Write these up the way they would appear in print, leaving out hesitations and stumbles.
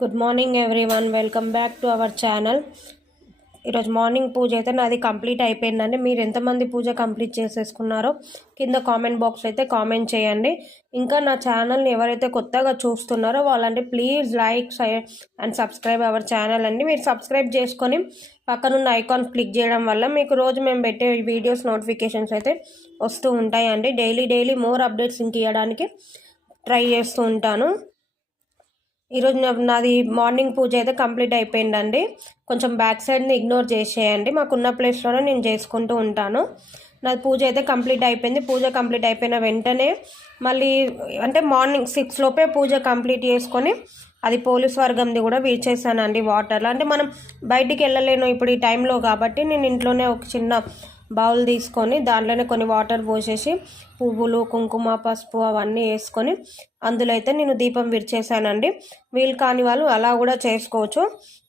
Good morning everyone, welcome back to our channel. ఈరోజు morning పూజ అయితే నాది కంప్లీట్ అయిపోయిందండి. మీరు ఎంతమంది పూజ కంప్లీట్ చేసేసుకున్నారో కింద కామెంట్ బాక్స్ అయితే కామెంట్ చేయండి. ఇంకా నా ఛానల్ని ఎవరైతే కొత్తగా చూస్తున్నారో వాళ్ళంటే please like share and subscribe our channel అండి. మీరు సబ్స్క్రైబ్ చేసుకొని పక్కనున్న ఐకాన్ క్లిక్ చేయడం వల్ల మీకు రోజు మేము పెట్టే వీడియోస్ నోటిఫికేషన్స్ అయితే వస్తూ ఉంటాయండి. డైలీ మోర్ అప్డేట్స్ ఇంక ఇవ్వడానికి ట్రై చేస్తూ ఉంటాను. ఈరోజు నాది మార్నింగ్ పూజ అయితే కంప్లీట్ అయిపోయిందండి. కొంచెం బ్యాక్ సైడ్ని ఇగ్నోర్ చేసేయండి, మాకున్న ప్లేస్లోనే నేను చేసుకుంటూ ఉంటాను. నాది పూజ అయితే కంప్లీట్ అయిపోయింది. పూజ కంప్లీట్ అయిపోయిన వెంటనే మళ్ళీ అంటే మార్నింగ్ 6 లోపే పూజ కంప్లీట్ చేసుకొని అది పోలీస్ వర్గంది కూడా వీచేసానండి వాటర్లో. అంటే మనం బయటికి వెళ్ళలేను ఇప్పుడు ఈ టైంలో కాబట్టి నేను ఇంట్లోనే ఒక చిన్న బౌల్ తీసుకొని దాంట్లోనే కొన్ని వాటర్ పోసేసి పువ్వులు, కుంకుమ, పసుపు అవన్నీ వేసుకొని అందులో అయితే నేను దీపం విడిచేసానండి. వీలు కాని వాళ్ళు అలా కూడా చేసుకోవచ్చు,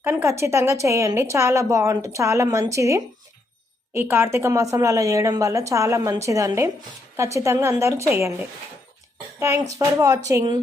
కానీ ఖచ్చితంగా చేయండి. చాలా బాగుంటుంది, చాలా మంచిది. ఈ కార్తీక మాసంలో అలా చేయడం వల్ల చాలా మంచిదండి. ఖచ్చితంగా అందరూ చేయండి. Thanks for watching.